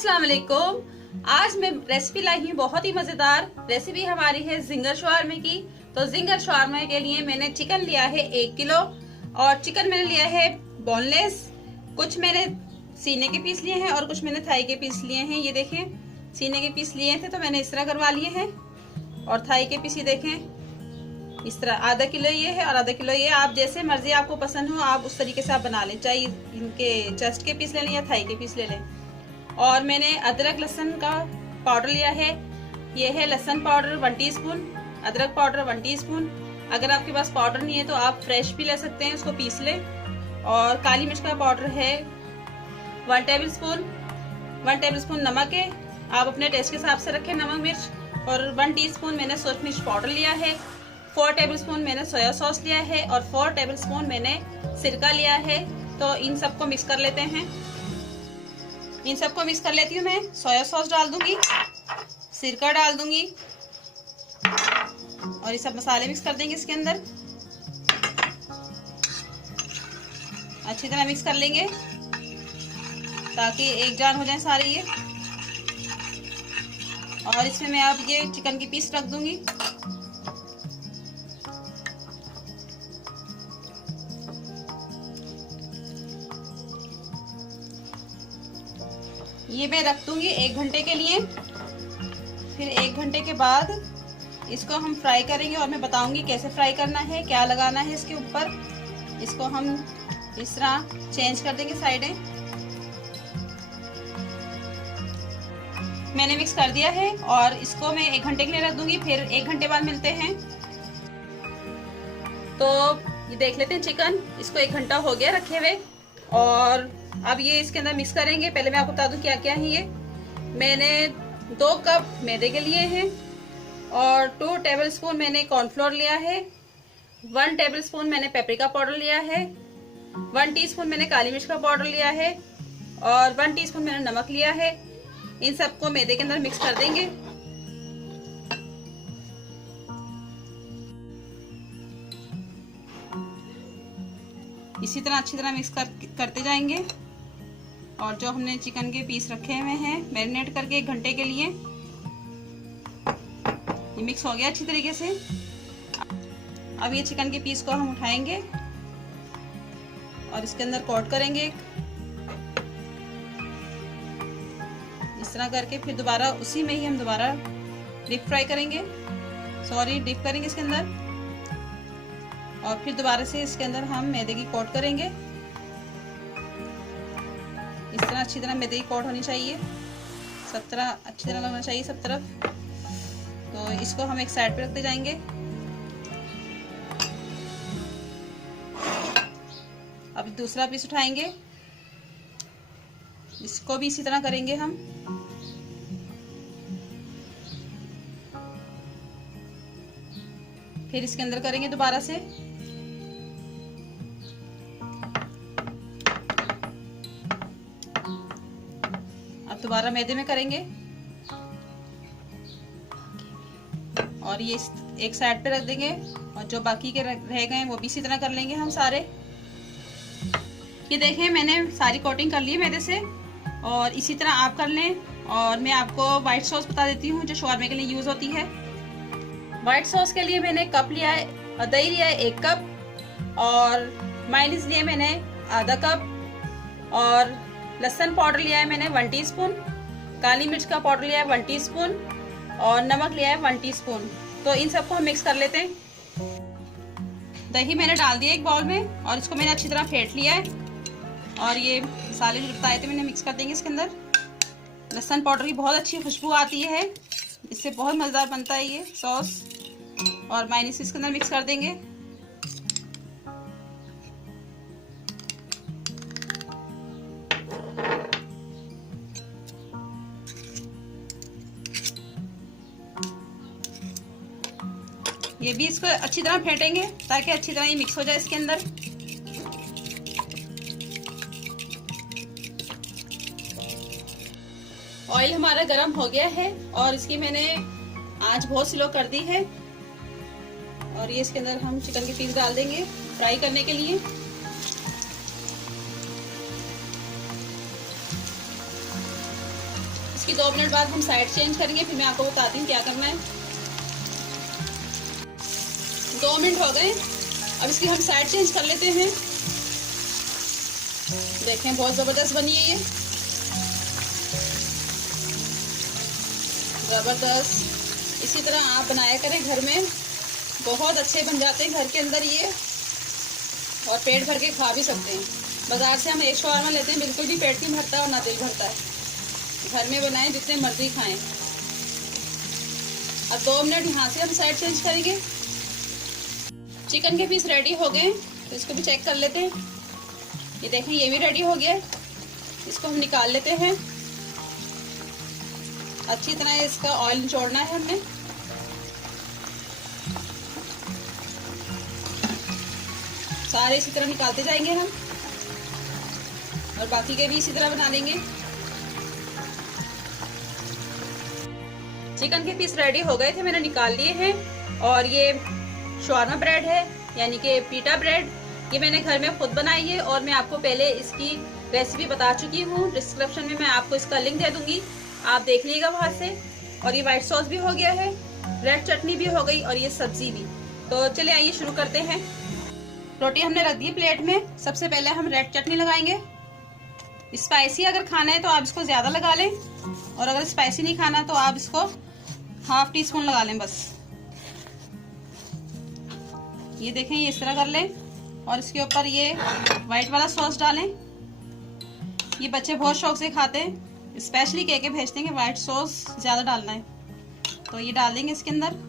अस्सलाम वालेकुम। आज मैं रेसिपी लाई हूँ, बहुत ही मजेदार रेसिपी हमारी है जिंगर शवारमे की। तो जिंगर शवारमे के लिए मैंने चिकन लिया है 1 किलो और चिकन मैंने लिया है बोनलेस। कुछ मैंने सीने के पीस लिए हैं और कुछ मैंने थाई के पीस लिए हैं। ये देखें, सीने के पीस लिए थे तो मैंने इस तरह करवा लिए हैं और थाई के पीस ये देखें इस तरह। आधा किलो ये है और आधा किलो ये। आप जैसे मर्जी आपको पसंद हो आप उस तरीके से आप बना लें, चाहे इनके चेस्ट के पीस ले लें या थाई के पीस ले लें। और मैंने अदरक लहसुन का पाउडर लिया है। ये है लहसुन पाउडर 1 टीस्पून, अदरक पाउडर 1 टीस्पून। अगर आपके पास पाउडर नहीं है तो आप फ्रेश भी ले सकते हैं, उसको पीस लें। और काली मिर्च का पाउडर है 1 टेबलस्पून। 1 टेबलस्पून नमक है, आप अपने टेस्ट के हिसाब से रखें नमक मिर्च। और 1 टीस्पून मैंने सोया मिर्च पाउडर लिया है। 4 टेबलस्पून मैंने सोया सॉस लिया है और 4 टेबलस्पून मैंने सिरका लिया है। तो इन सबको मिक्स कर लेते हैं। इन सबको मिक्स कर लेती हूँ। मैं सोया सॉस डाल दूंगी, सिरका डाल दूंगी और ये सब मसाले मिक्स कर देंगे इसके अंदर। अच्छी तरह मिक्स कर लेंगे ताकि एक जान हो जाए सारे ये। और इसमें मैं अब ये चिकन की पीस रख दूंगी। ये मैं रख दूंगी 1 घंटे के लिए। फिर 1 घंटे के बाद इसको हम फ्राई करेंगे और मैं बताऊंगी कैसे फ्राई करना है, क्या लगाना है इसके ऊपर। इसको हम इस तरह चेंज कर देंगे साइडें। मैंने मिक्स कर दिया है और इसको मैं 1 घंटे के लिए रख दूंगी। फिर 1 घंटे बाद मिलते हैं। तो ये देख लेते हैं चिकन, इसको 1 घंटा हो गया रखे हुए। और अब ये इसके अंदर मिक्स करेंगे। पहले मैं आपको बता दूं क्या क्या है ये। मैंने 2 कप मैदे के लिए हैं और 2 टेबलस्पून मैंने कॉर्नफ्लोर लिया है। 1 टेबलस्पून मैंने पेपरिका पाउडर लिया है। 1 टीस्पून मैंने काली मिर्च का पाउडर लिया है और 1 टीस्पून मैंने नमक लिया है। इन सबको मैदे के अंदर मिक्स कर देंगे। इसी तरह अच्छी तरह मिक्स करते जाएंगे। और जो हमने चिकन के पीस रखे हुए हैं मैरिनेट करके 1 घंटे के लिए, ये मिक्स हो गया अच्छी तरीके से। अब ये चिकन के पीस को हम उठाएंगे और इसके अंदर कोट करेंगे इस तरह करके। फिर दोबारा उसी में ही हम दोबारा डीप फ्राई करेंगे, डीप करेंगे इसके अंदर। और फिर दोबारा से इसके अंदर हम मैदे की कोट करेंगे। इस तरह अच्छी तरह मैदे की कोट होनी चाहिए, सब तरह अच्छी तरह लगना चाहिए सब तरफ। तो इसको हम एक साइड पे रखते जाएंगे। अब दूसरा पीस उठाएंगे, इसको भी इसी तरह करेंगे हम। फिर इसके अंदर करेंगे दोबारा से। अब दोबारा मैदे में करेंगे और ये एक साइड पे रख देंगे। और जो बाकी के रह गए वो भी इसी तरह कर लेंगे हम सारे। ये देखें मैंने सारी कोटिंग कर ली है मैदे से और इसी तरह आप कर लें। और मैं आपको व्हाइट सॉस बता देती हूँ जो शवारमे के लिए यूज होती है। व्हाइट सॉस के लिए मैंने कप लिया है, दही लिया है 1 कप और मायोनीज लिया मैंने आधा कप और लहसुन पाउडर लिया है मैंने 1 टीस्पून। काली मिर्च का पाउडर लिया है 1 टीस्पून और नमक लिया है 1 टीस्पून। तो इन सबको हम मिक्स कर लेते हैं। दही मैंने डाल दिया एक बाउल में और इसको मैंने अच्छी तरह फेंट लिया है। और ये मसाले जो बताए थे मैंने मिक्स कर देंगे इसके अंदर। लहसुन पाउडर की बहुत अच्छी खुशबू आती है, इससे बहुत मजेदार बनता है ये सॉस। और मायोनीज इसके अंदर मिक्स कर देंगे। ये भी इसको अच्छी तरह फेंटेंगे ताकि अच्छी तरह ये मिक्स हो जाए इसके अंदर। ऑयल हमारा गरम हो गया है और इसकी मैंने आंच बहुत स्लो कर दी है। और ये इसके अंदर हम चिकन के पीस डाल देंगे फ्राई करने के लिए। इसकी 2 मिनट बाद हम साइड चेंज करेंगे, फिर मैं आपको बताती हूँ क्या करना है। 2 मिनट हो गए, अब इसकी हम साइड चेंज कर लेते हैं। देखें बहुत ज़बरदस्त बनी है ये, ज़बरदस्त। इसी तरह आप बनाया करें घर में, बहुत अच्छे बन जाते हैं घर के अंदर ये, और पेट भर के खा भी सकते हैं। बाज़ार से हम एक शवारमा लेते हैं, बिल्कुल भी पेट नहीं भरता और ना दिल भरता है। घर में बनाएं, जितने मर्जी खाएं। अब 2 मिनट यहाँ से हम साइड चेंज करेंगे। चिकन के पीस रेडी हो गए, तो इसको भी चेक कर लेते हैं। ये देखें ये भी रेडी हो गया, इसको हम निकाल लेते हैं। अच्छी तरह इसका ऑयल निचोड़ना है हमें। सारे इसी तरह निकालते जाएंगे हम, और बाकी के भी इसी तरह बना लेंगे। चिकन के पीस रेडी हो गए थे, मैंने निकाल लिए हैं। और ये शवारमा ब्रेड है, यानी कि पीटा ब्रेड, ये मैंने घर में खुद बनाई है और मैं आपको पहले इसकी रेसिपी बता चुकी हूँ। डिस्क्रिप्शन में मैं आपको इसका लिंक दे दूंगी, आप देख लीजिएगा वहां से। और ये व्हाइट सॉस भी हो गया है, रेड चटनी भी हो गई, और ये सब्जी भी। तो चलिए आइए शुरू करते हैं। रोटी हमने रख दी प्लेट में। सबसे पहले हम रेड चटनी लगाएंगे। स्पाइसी अगर खाना है तो आप इसको ज्यादा लगा लें, और अगर स्पाइसी नहीं खाना तो आप इसको ½ टीस्पून लगा लें बस। ये देखें, ये इस तरह कर लें, और इसके ऊपर ये व्हाइट वाला सॉस डालें। ये बच्चे बहुत शौक से खाते हैं, स्पेशली कह के भेजते हैं कि व्हाइट सॉस ज्यादा डालना है, तो ये डाल देंगे इसके अंदर।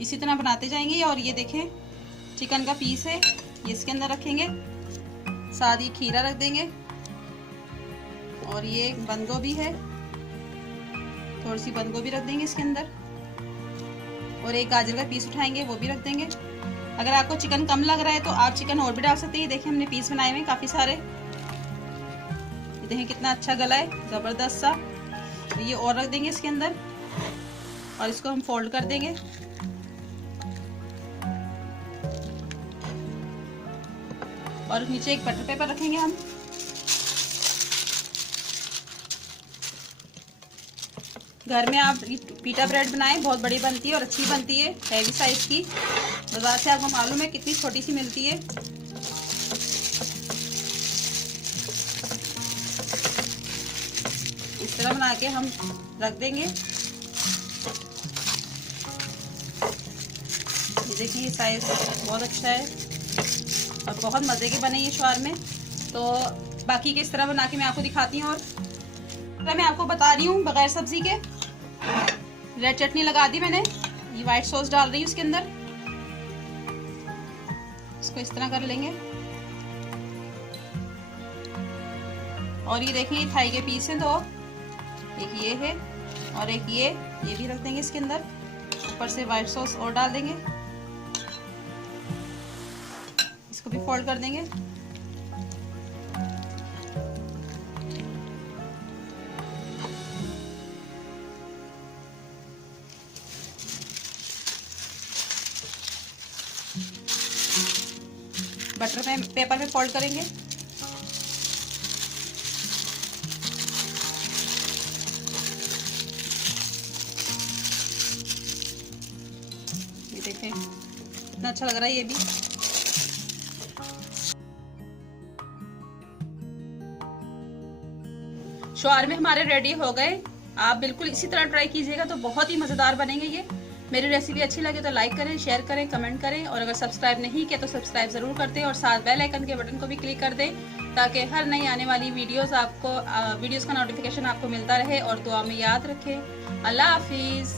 इसी तरह बनाते जाएंगे। और ये देखें चिकन का पीस है, ये इसके अंदर रखेंगे। साथ ही खीरा रख देंगे, और ये बंद गोभी है, थोड़ी सी बंद गोभी रख देंगे इसके अंदर। और एक गाजर का पीस उठाएंगे, वो भी रख देंगे। अगर आपको चिकन कम लग रहा है तो आप चिकन और भी डाल सकते हैं। देखिए हमने पीस बनाए हुए काफी सारे, ये देखें कितना अच्छा गला है, जबरदस्त सा। ये और रख देंगे इसके अंदर, और इसको हम फोल्ड कर देंगे। और नीचे एक बटर पेपर रखेंगे हम। घर में आप पीटा ब्रेड बनाएं, बहुत बड़ी बनती है और अच्छी बनती है, हैवी साइज की। बाजार से आपको मालूम है कितनी छोटी सी मिलती है। इस तरह बना के हम रख देंगे। ये देखिए ये साइज बहुत अच्छा है, और बहुत मज़े के बने ये शवारमे। तो बाकी के इस तरह बना के मैं आपको दिखाती हूँ। और मैं आपको बता रही हूँ बगैर सब्जी के। रेड चटनी लगा दी मैंने, ये व्हाइट सॉस डाल रही हूँ इसके अंदर। इसको इस तरह कर लेंगे। और ये देखिए थाई के पीस हैं 2, एक ये है और एक ये भी रख देंगे इसके अंदर। ऊपर से व्हाइट सॉस और डाल देंगे, इसको भी फोल्ड कर देंगे। बटर पेपर में फोल्ड करेंगे। ये देखें कितना अच्छा लग रहा है ये भी। शवारमे हमारे रेडी हो गए। आप बिल्कुल इसी तरह ट्राई कीजिएगा, तो बहुत ही मजेदार बनेंगे ये। मेरी रेसिपी अच्छी लगे तो लाइक करें, शेयर करें, कमेंट करें, और अगर सब्सक्राइब नहीं किया तो सब्सक्राइब जरूर कर दें, और साथ बेल आइकन के बटन को भी क्लिक कर दें, ताकि हर नई आने वाली वीडियोस का नोटिफिकेशन आपको मिलता रहे। और दुआ में याद रखें। अल्लाह हाफिज।